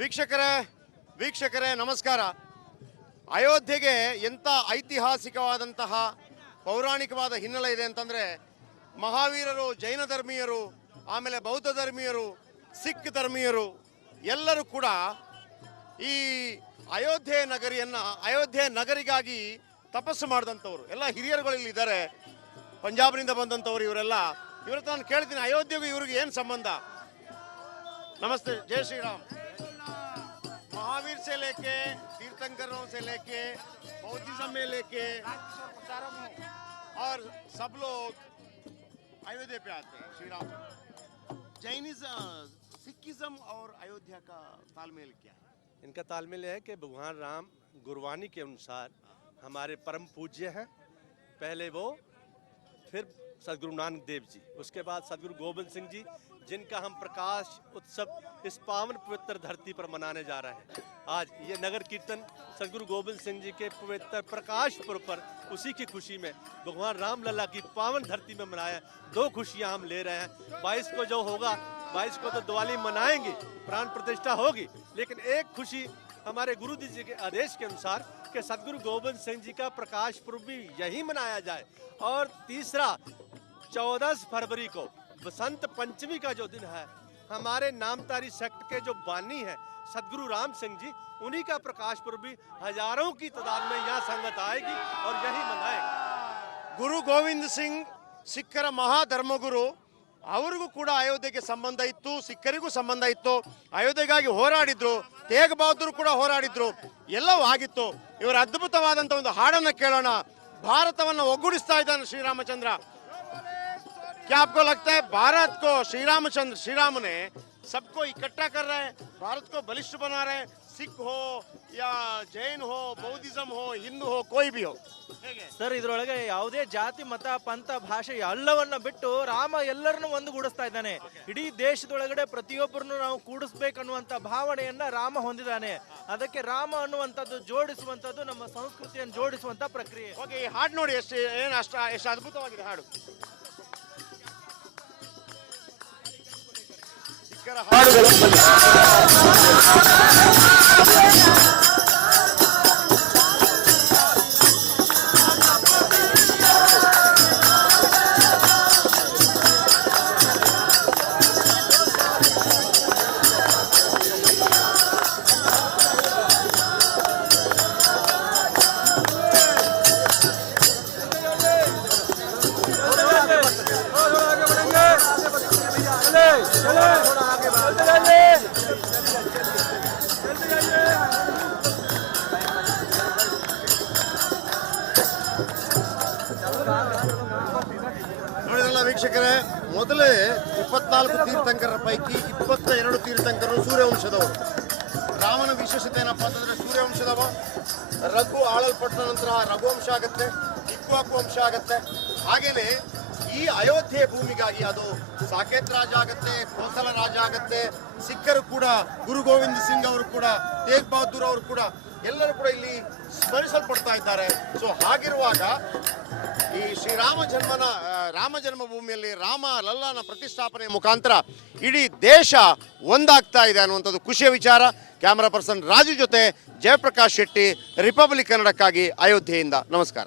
ವೀಕ್ಷಕರೇ ನಮಸ್ಕಾರ. ಅಯೋಧ್ಯೆಗೆ ಎಂಥ ಐತಿಹಾಸಿಕವಾದಂತಹ ಪೌರಾಣಿಕವಾದ ಹಿನ್ನೆಲೆ ಇದೆ ಅಂತಂದರೆ, ಮಹಾವೀರರು, ಜೈನ ಧರ್ಮೀಯರು, ಆಮೇಲೆ ಬೌದ್ಧ ಧರ್ಮೀಯರು, ಸಿಖ್ ಧರ್ಮೀಯರು ಎಲ್ಲರೂ ಕೂಡ ಈ ಅಯೋಧ್ಯೆ ನಗರಿಗಾಗಿ ತಪಸ್ಸು ಮಾಡಿದಂಥವ್ರು ಎಲ್ಲ ಹಿರಿಯರುಗಳು ಇಲ್ಲಿ ಇದ್ದಾರೆ. ಪಂಜಾಬ್ನಿಂದ ಬಂದಂಥವ್ರು ಇವರೆಲ್ಲ. ಇವ್ರ ನಾನು ಕೇಳ್ತೀನಿ, ಅಯೋಧ್ಯೆಗೂ ಇವ್ರಿಗೆ ಏನು ಸಂಬಂಧ? नमस्ते, जय श्री राम। महावीर से लेके तीर्थंकरों से लेके बौद्धिज्म में लेके और सब लोग अयोध्या पे आते हैं। श्री राम, जैनिज्म, सिखिज्म और अयोध्या का तालमेल क्या है? इनका तालमेल है कि भगवान राम गुरबानी के अनुसार हमारे परम पूज्य हैं। पहले वो, फिर सदगुरु नानक देव जी, उसके बाद सदगुरु गोविंद सिंह जी, जिनका हम प्रकाश उत्सव इस पावन पवित्र धरती पर मनाने जा रहे हैं। आज ये नगर कीर्तन सदगुरु गोविंद सिंह जी के पवित्र प्रकाश पर्व पर उसी की खुशी में भगवान राम लला की पावन धरती में मनाया। दो खुशियां हम ले रहे हैं। 22 को जो होगा, 22 को तो दिवाली मनाएंगे, प्राण प्रतिष्ठा होगी, लेकिन एक खुशी हमारे गुरु जी के आदेश के अनुसार कि सदगुरु गोविंद सिंह जी का प्रकाश पर्व भी यही मनाया जाए। और तीसरा, 14 फरवरी को बसंत पंचमी का जो दिन है, हमारे नामतारी सेक्ट के जो बानी है सदगुरु राम सिंह जी, उन्हीं का प्रकाश पर्व भी हजारों की तादाद में यहाँ संगत आएगी और यही मनाएगी। ಗುರು ಗೋವಿಂದ ಸಿಂಗ್ ಸಿಖ್ಖರ ಮಹಾಧರ್ಮಗುರು. ಅವರಿಗೂ ಕೂಡ ಅಯೋಧ್ಯೆಗೆ ಸಂಬಂಧ ಇತ್ತು, ಸಿಖ್ಖರಿಗೂ ಸಂಬಂಧ ಇತ್ತು. ಅಯೋಧ್ಯೆಗಾಗಿ ಹೋರಾಡಿದ್ರು, ತೇಗ್ ಬಹದ್ದೂರ್ ಕೂಡ ಹೋರಾಡಿದ್ರು, ಎಲ್ಲವೂ ಆಗಿತ್ತು. ಇವರ ಅದ್ಭುತವಾದಂಥ ಒಂದು ಹಾಡನ್ನು ಕೇಳೋಣ. ಭಾರತವನ್ನು ಒಗ್ಗೂಡಿಸ್ತಾ ಇದ್ದಾನೆ ಶ್ರೀರಾಮಚಂದ್ರ. क्या आपको लगता है भारत को श्री राम ने सबको इकट्ठा कर रहे हैं, भारत को बलिष्ठ बना रहे हैं? सिख हो या जैन हो, बौद्धिज्म हो, हिंदू हो, कोई भी हो? ಸರ್, ಇದರೊಳಗೆ ಯಾವುದೇ ಜಾತಿ, ಮತ, ಪಂಥ, ಭಾಷೆ ಎಲ್ಲವನ್ನ ಬಿಟ್ಟು ರಾಮ ಎಲ್ಲರನ್ನು ಒಂದುಗೂಡಿಸ್ತಾ ಇದ್ದಾನೆ. ಇಡೀ ದೇಶದೊಳಗಡೆ ಪ್ರತಿಯೊಬ್ಬರನ್ನು ನಾವು ಕೂಡಿಸ್ಬೇಕನ್ನುವಂತ ಭಾವನೆಯನ್ನ ರಾಮ ಹೊಂದಿದ್ದಾನೆ. ಅದಕ್ಕೆ ರಾಮ ಅನ್ನುವಂಥದ್ದು ಜೋಡಿಸುವಂಥದ್ದು ನಮ್ಮ ಸಂಸ್ಕೃತಿಯನ್ನು ಜೋಡಿಸುವಂತ ಪ್ರಕ್ರಿಯೆ. ಓಕೆ, ಈ ಹಾಡು ನೋಡಿ, ಎಷ್ಟು ಅದ್ಭುತವಾಗಿದೆ ಹಾಡು. ನೋಡಿದ್ರಲ್ಲ ವೀಕ್ಷಕರೇ, ಮೊದಲೇ 24 ತೀರ್ಥಂಕರರ ಪೈಕಿ 22 ತೀರ್ಥಂಕರರು ಸೂರ್ಯವಂಶದವರು. ರಾಮನ ವಿಶೇಷತೆ ಏನಪ್ಪ ಅಂತಂದ್ರೆ ಸೂರ್ಯವಂಶದವ. ರಘು ಆಳಲ್ಪಟ್ಟ ನಂತರ ರಘುವಂಶ ಆಗತ್ತೆ, ಇಕ್ಷ್ವಾಕು ವಂಶ ಆಗತ್ತೆ. ಹಾಗೇನೆ ಈ ಅಯೋಧ್ಯೆ ಭೂಮಿಗಾಗಿ ಅದು ಸಾಕೇತ್ ರಾಜ ಆಗತ್ತೆ, ಕೋಸಲ ರಾಜ ಆಗತ್ತೆ. ಸಿಖ್ಖರು ಕೂಡ, ಗುರು ಗೋವಿಂದ ಸಿಂಗ್ ಅವರು ಕೂಡ, ತೇಗ್ ಬಹದ್ದೂರ್ ಅವರು ಕೂಡ, ಎಲ್ಲರೂ ಕೂಡ ಇಲ್ಲಿ ಸ್ಮರಿಸಲ್ಪಡ್ತಾ ಇದ್ದಾರೆ. ಸೊ ಹಾಗಿರುವಾಗ ಈ ರಾಮ ಜನ್ಮಭೂಮಿಯಲ್ಲಿ ರಾಮ ಲಲ್ಲಾನ ಪ್ರತಿಷ್ಠಾಪನೆ ಮುಖಾಂತರ ಇಡೀ ದೇಶ ಒಂದಾಗ್ತಾ ಇದೆ ಅನ್ನುವಂಥದ್ದು ಖುಷಿಯ ವಿಚಾರ. ಕ್ಯಾಮರಾ ಪರ್ಸನ್ ರಾಜು ಜೊತೆ ಜಯಪ್ರಕಾಶ್ ಶೆಟ್ಟಿ, ರಿಪಬ್ಲಿಕ್ ಕನ್ನಡಕ್ಕಾಗಿ ಅಯೋಧ್ಯೆಯಿಂದ. ನಮಸ್ಕಾರ.